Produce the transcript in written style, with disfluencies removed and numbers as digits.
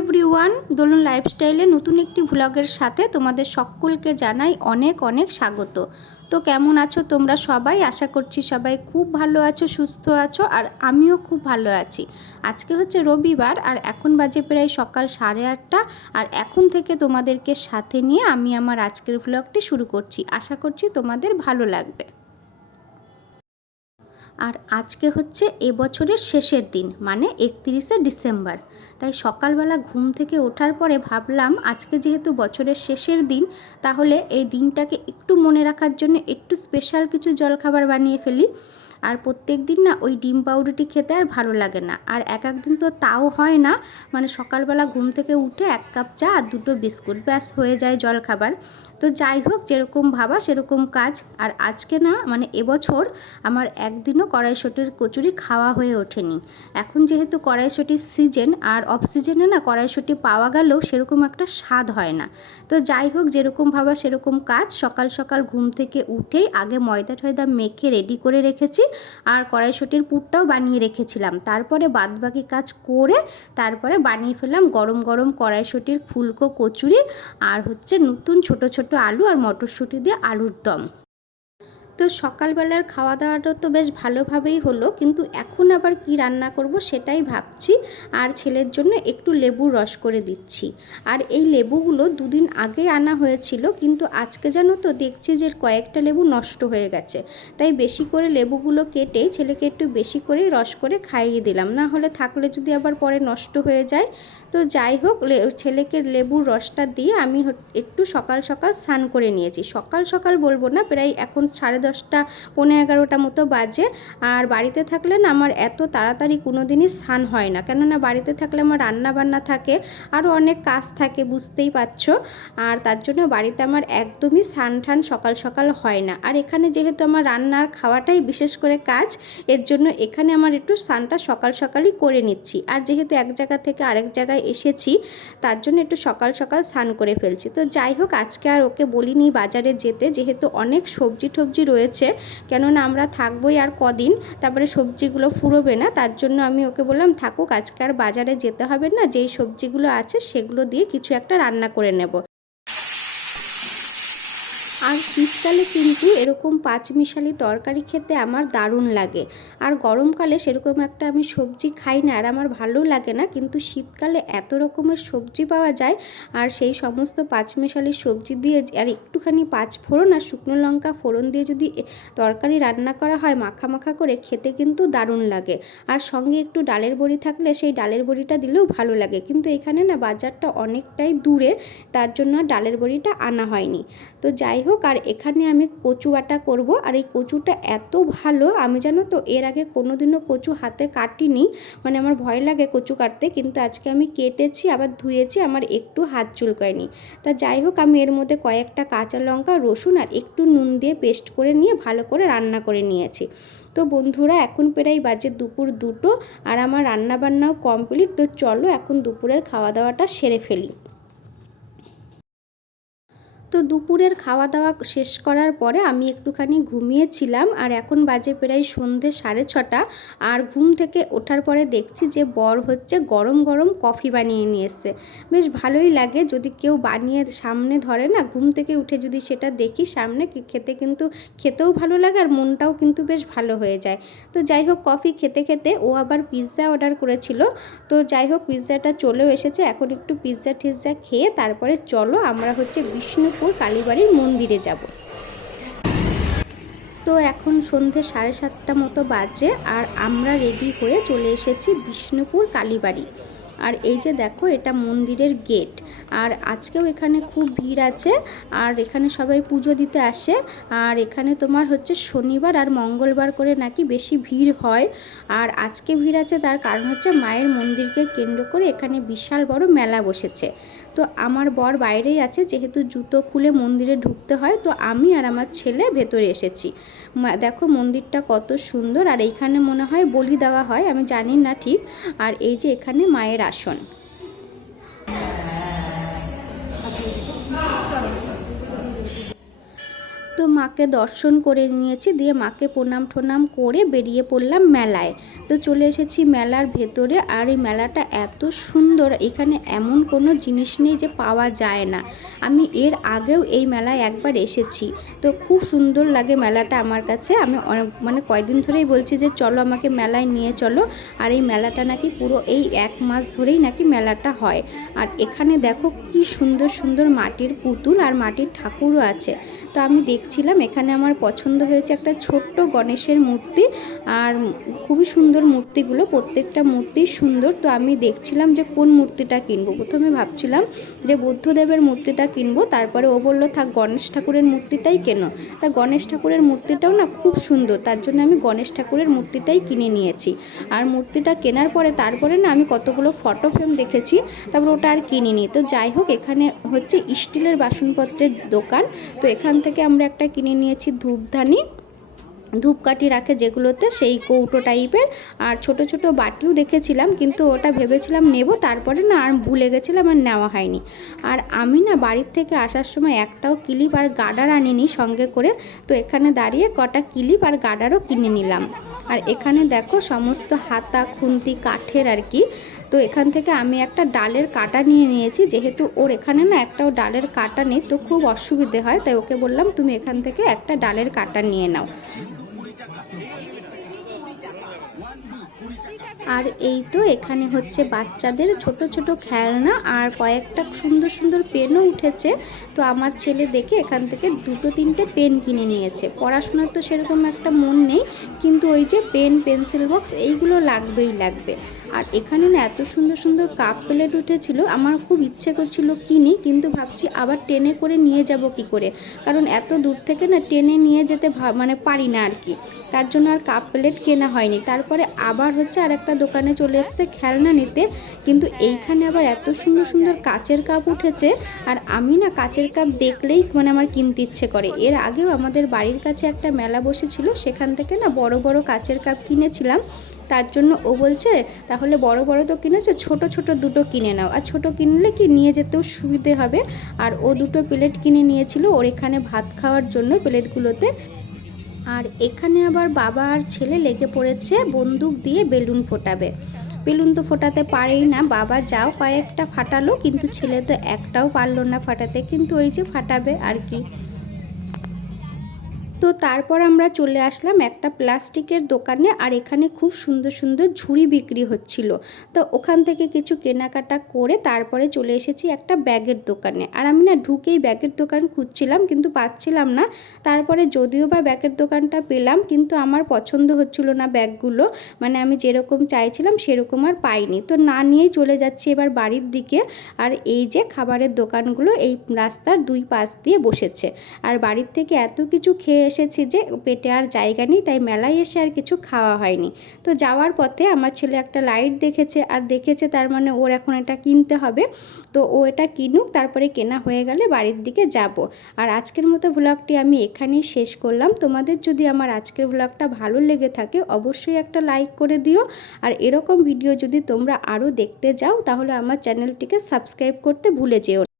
Everyone, দোলন লাইফস্টাইলে নতুন একটি ভ্লগের সাথে তোমাদের সকলকে জানাই অনেক অনেক স্বাগত। তো কেমন আছো তোমরা সবাই? আশা করছি সবাই খুব ভালো আছো, সুস্থ আছো, আর আমিও খুব ভালো আছি। আজকে হচ্ছে রবিবার আর এখন বাজে প্রায় সকাল 8:30, আর এখন থেকে তোমাদেরকে সাথে নিয়ে আমি আমার আজকের ভ্লগটি শুরু করছি। আশা করছি তোমাদের ভালো লাগবে। আর আজকে হচ্ছে এবছরের শেষের দিন, মানে 31শে ডিসেম্বর। তাই সকালবেলা ঘুম থেকে ওঠার পরে ভাবলাম আজকে যেহেতু বছরের শেষের দিন, তাহলে এই দিনটাকে একটু মনে রাখার জন্য একটু স্পেশাল কিছু জলখাবার বানিয়ে ফেলি। আর প্রত্যেক দিন না ওই ডিম পাউরুটি খেতে আর ভালো লাগে না, আর এক একদিন তো তাও হয় না। মানে সকালবেলা ঘুম থেকে উঠে 1 কাপ চা আর 2টো বিস্কুট, ব্যাস হয়ে যায় জলখাবার। তো যাই হোক, যেরকম ভাবা সেরকম কাজ। আর আজকে না মানে এবছর আমার একদিনও কড়াইশুঁটির কচুরি খাওয়া হয়ে ওঠেনি। এখন যেহেতু কড়াইশুঁটির সিজন, আর অফ সিজনে না কড়াইশুঁটি পাওয়া গেলেও সেরকম একটা স্বাদ হয় না। তো যাই হোক, যেরকম ভাবা সেরকম কাজ। সকাল সকাল ঘুম থেকে উঠেই আগে ময়দা টয়দা মেখে রেডি করে রেখেছি, আর কড়াইশুঁটির পুরটাও বানিয়ে রেখেছিলাম। তারপরে বাদবাকি কাজ করে তারপরে বানিয়ে ফেললাম গরম গরম কড়াইশুঁটির ফুলকো কচুরি, আর হচ্ছে নতুন ছোট ছোট আলু আর মটরশুঁটি দিয়ে আলুর দম। তো সকালবেলার খাওয়া দাওয়াটা তো বেশ ভালোভাবেই হলো, কিন্তু এখন আবার কি রান্না করব সেটাই ভাবছি। আর ছেলের জন্য একটু লেবুর রস করে দিচ্ছি। আর এই লেবুগুলো 2 দিন আগে আনা হয়েছিল, কিন্তু আজকে জানো তো দেখছি যে কয়েকটা লেবু নষ্ট হয়ে গেছে। তাই বেশি করে লেবুগুলো কেটে ছেলেকে একটু বেশি করেই রস করে খাইয়ে দিলাম, না হলে থাকলে যদি আবার পরে নষ্ট হয়ে যায়। তো যাই হোক, ছেলেকে লেবুর রসটা দিয়ে আমি একটু সকাল সকাল স্নান করে নিয়েছি। সকাল সকাল বলবো না, প্রায় এখন 10:30 পৌনে 11টা মতো বাজে। আর বাড়িতে থাকলে না আমার এত তাড়াতাড়ি কোনো দিনই স্নান হয় না, কেননা বাড়িতে থাকলে আমার রান্না বান্না থাকে, আরও অনেক কাজ থাকে, বুঝতেই পারছো। আর তার জন্য বাড়িতে আমার একদমই স্নান টান সকাল সকাল হয় না। আর এখানে যেহেতু আমার রান্নার খাওয়াটাই বিশেষ করে কাজ, এর জন্য এখানে আমার একটু স্নানটা সকাল সকালই করে নিচ্ছি। আর যেহেতু এক জায়গা থেকে আরেক জায়গায় এসেছি, তার জন্য একটু সকাল সকাল স্নান করে ফেলছি। তো যাই হোক, আজকে আর ওকে বলিনি বাজারে যেতে, যেহেতু অনেক সবজি টবজি রয়েছে, কেননা আমরা থাকবোই আর কদিন, তারপরে সবজিগুলো ফুরোবে না। তার জন্য আমি ওকে বললাম থাকুক, আজকে আর বাজারে যেতে হবে না, যেই সবজিগুলো আছে সেগুলো দিয়ে কিছু একটা রান্না করে নেব। আর শীতকালে কিন্তু এরকম পাঁচমিশালি তরকারি খেতে আমার দারুণ লাগে। আর গরমকালে সেরকম একটা আমি সবজি খাই না, আর আমার ভালো লাগে না, কিন্তু শীতকালে এত রকমের সবজি পাওয়া যায়, আর সেই সমস্ত পাঁচমিশালি সবজি দিয়ে আর একটুখানি 5 ফোড়ন আর শুকনো লঙ্কা ফোড়ন দিয়ে যদি তরকারি রান্না করা হয় মাখা মাখা করে, খেতে কিন্তু দারুণ লাগে। আর সঙ্গে একটু ডালের বড়ি থাকলে সেই ডালের বড়িটা দিলেও ভালো লাগে, কিন্তু এখানে না বাজারটা অনেকটাই দূরে, তার জন্য ডালের বড়িটা আনা হয়নি। তো যাই হোক, আর এখানে আমি কচু বাটা করব। আর এই কচুটা এত ভালো, আমি জানো তো এর আগে কোনোদিনও কচু হাতে কাটিনি, মানে আমার ভয় লাগে কচু কাটতে, কিন্তু আজকে আমি কেটেছি আবার ধুয়েছি, আমার একটু হাত চুলকায়নি। তা যাই হোক, আমি এর মধ্যে কয়েকটা কাঁচা লঙ্কা, রসুন আর একটু নুন দিয়ে পেস্ট করে নিয়ে ভালো করে রান্না করে নিয়েছি। তো বন্ধুরা, এখন প্রায় বাজে দুপুর 2টো, আর আমার রান্নাবান্নাও কমপ্লিট। তো চলো এখন দুপুরের খাওয়া দাওয়াটা সেরে ফেলি। তো দুপুরের খাওয়া দাওয়া শেষ করার পরে আমি একটুখানি ঘুমিয়েছিলাম, আর এখন বাজে প্রায় সন্ধে 6:30। আর ঘুম থেকে ওঠার পরে দেখছি যে বর হচ্ছে গরম গরম কফি বানিয়ে নিয়ে এসছে। বেশ ভালোই লাগে যদি কেউ বানিয়ে সামনে ধরে না, ঘুম থেকে উঠে যদি সেটা দেখি সামনে, কিন্তু খেতেও ভালো লাগে আর মনটাও কিন্তু বেশ ভালো হয়ে যায়। তো যাই হোক, কফি খেতে খেতে ও আবার পিৎজা অর্ডার করেছিল। তো যাই হোক, পিৎজাটা চলেও এসেছে। এখন একটু পিৎজা টিৎজা খেয়ে তারপরে চলো আমরা হচ্ছে বিষ্ণুপুর কালীবাড়ির মন্দিরে যাব। তো এখন সন্ধে 7:30 মতো বাজে, আর আমরা রেডি হয়ে চলে এসেছি বিষ্ণুপুর কালীবাড়ি। আর এই যে দেখো, এটা মন্দিরের গেট। আর আজকেও এখানে খুব ভিড় আছে, আর এখানে সবাই পুজো দিতে আসে। আর এখানে তোমার হচ্ছে শনিবার আর মঙ্গলবার করে নাকি বেশি ভিড় হয়। আর আজকে ভিড় আছে তার কারণ হচ্ছে মায়ের মন্দিরকে কেন্দ্র করে এখানে বিশাল বড় মেলা বসেছে। তো আমার বর বাইরেই আছে, যেহেতু জুতো খুলে মন্দিরে ঢুকতে হয়, তো আমি আর আমার ছেলে ভেতরে এসেছি। দেখো মন্দিরটা কত সুন্দর, আর এইখানে মনে হয় বলি দেওয়া হয়, আমি জানি না ঠিক। আর এই যে এখানে মায়ের আসন। তো তো মাকে দর্শন করে নিয়েছি, দিয়ে মাকে প্রণাম ঠোনাম করে বেরিয়ে পড়লাম মেলায়। তো চলে এসেছি মেলার ভেতরে। আর এই মেলাটা এত সুন্দর, এখানে এমন কোনো জিনিস নেই যে পাওয়া যায় না। আমি এর আগেও এই মেলায় একবার এসেছি, তো খুব সুন্দর লাগে মেলাটা আমার কাছে। আমি মানে কয়েকদিন ধরেই বলছি যে চলো আমাকে মেলায় নিয়ে চলো। আর এই মেলাটা নাকি পুরো এই 1 মাস ধরেই নাকি মেলাটা হয়। আর এখানে দেখো কি সুন্দর সুন্দর মাটির পুতুল আর মাটির ঠাকুরও আছে। তো আমি দেখছিলাম, এখানে আমার পছন্দ হয়েছে একটা ছোট্ট গণেশের মূর্তি। আর খুবই সুন্দর মূর্তিগুলো, প্রত্যেকটা মূর্তি সুন্দর। তো আমি দেখছিলাম যে কোন মূর্তিটা কিনবো। প্রথমে ভাবছিলাম যে বুদ্ধদেবের মূর্তিটা কিনবো, তারপরে ও বললো থাক গণেশ ঠাকুরের মূর্তিটাই কেনো। তা গণেশ ঠাকুরের মূর্তিটাও না খুব সুন্দর, তার জন্য আমি গণেশ ঠাকুরের মূর্তিটাই কিনে নিয়েছি। আর মূর্তিটা কেনার পরে তারপরে না আমি কতগুলো ফটো ফ্রেম দেখেছি, তারপর ওটা আর কিনিনি। তো যাই হোক, এখানে হচ্ছে স্টিলের বাসনপত্রের দোকান। তো এখান থেকে আমরা একটা কিনে নিয়েছি ধূপধানি, ধূপকাঠি রাখে যেগুলোতে, সেই কৌটো টাইপের। আর ছোট ছোট বাটিও দেখেছিলাম, কিন্তু ওটা ভেবেছিলাম নেব, তারপরে না আর ভুলে গেছিলাম, আর নেওয়া হয়নি। আর আমি না বাড়ির থেকে আসার সময় একটাও ক্লিপ আর গার্ডার আনিনি সঙ্গে করে। তো এখানে দাঁড়িয়ে কটা ক্লিপ আর গার্ডারও কিনে নিলাম। আর এখানে দেখো সমস্ত হাতা খুন্তি কাঠের আর কি। তো এখান থেকে আমি একটা ডালের কাটা নিয়ে নিয়েছি, যেহেতু ওর এখানে না একটাও ডালের কাটা নেই, তো খুব অসুবিধে হয়। তাই ওকে বললাম তুমি এখান থেকে একটা ডালের কাটা নিয়ে নাও। আর এই তো এখানে হচ্ছে বাচ্চাদের ছোট ছোট খেলনা আর কয়েকটা সুন্দর সুন্দর পেনও উঠেছে। তো আমার ছেলে দেখে এখান থেকে 2-3টে পেন কিনে নিয়েছে। পড়াশোনার তো সেরকম একটা মন নেই, কিন্তু ওই যে পেন পেন্সিল বক্স এইগুলো লাগবেই লাগবে। আর এখানে না এত সুন্দর সুন্দর কাপ প্লেট উঠেছিল, আমার খুব ইচ্ছে করছিল কিনি, কিন্তু ভাবছি আবার ট্রেনে করে নিয়ে যাব কি করে, কারণ এত দূর থেকে না ট্রেনে নিয়ে যেতে মানে পারি না আর কি। তার জন্য আর কাপ প্লেট কেনা হয়নি। তারপরে আবার হচ্ছে আর একটা দোকানে চলে এসছে খেলনা নিতে, কিন্তু এইখানে আবার এত সুন্দর সুন্দর কাচের কাপ উঠেছে। আর আমি না কাচের কাপ দেখলেই মানে আমার কিনতে ইচ্ছে করে। এর আগেও আমাদের বাড়ির কাছে একটা মেলা বসেছিল, সেখান থেকে না বড় বড় কাচের কাপ কিনেছিলাম। তার জন্য ও বলছে তাহলে বড় বড় তো কিনেছো, ছোট ছোট দুটো কিনে নাও, আর ছোট কিনলে কি নিয়ে যেতেও সুবিধে হবে। আর ও দুটো প্লেট কিনে নিয়েছিল ওর এখানে ভাত খাওয়ার জন্য প্লেটগুলোতে। আর এখানে আবার বাবা আর ছেলে লেগে পড়েছে বন্দুক দিয়ে বেলুন ফোটাবে। বেলুন তো ফোটাতে পারেই না, বাবা যাও কয়েকটা ফাটালো, কিন্তু ছেলে তো একটাও পারলো না ফাটাতে, কিন্তু ওই যে ফাটাবে আর কি। তো তারপর আমরা চলে আসলাম একটা প্লাস্টিকের দোকানে। আর এখানে খুব সুন্দর সুন্দর ঝুড়ি বিক্রি হচ্ছিল। তো ওখান থেকে কিছু কেনাকাটা করে তারপরে চলে এসেছি একটা ব্যাগের দোকানে। আর আমি না ঢুকেই ব্যাগের দোকান খুঁজছিলাম, কিন্তু পাচ্ছিলাম না। তারপরে যদিও বা ব্যাগের দোকানটা পেলাম, কিন্তু আমার পছন্দ হচ্ছিল না ব্যাগগুলো, মানে আমি যেরকম চাইছিলাম সেরকম আর পাইনি। তো না নিয়েই চলে যাচ্ছি এবার বাড়ির দিকে। আর এই যে খাবারের দোকানগুলো এই রাস্তার 2 পাশ দিয়ে বসেছে। আর বাড়ির থেকে এত কিছু খেয়ে এসেছি যে পেটে আর জায়গা নেই, তাই মেলায় এসে আর কিছু খাওয়া হয়নি। তো যাওয়ার পথে আমার ছেলে একটা লাইট দেখেছে, আর দেখেছে তার মানে ওর এখন এটা কিনতে হবে। তো ও এটা কিনুক, তারপরে কেনা হয়ে গেলে বাড়ির দিকে যাব। আর আজকের মতো ব্লগটি আমি এখানেই শেষ করলাম। তোমাদের যদি আমার আজকের ব্লগটা ভালো লেগে থাকে অবশ্যই একটা লাইক করে দিও। আর এরকম ভিডিও যদি তোমরা আরও দেখতে যাও তাহলে আমার চ্যানেলটিকে সাবস্ক্রাইব করতে ভুলে যেও।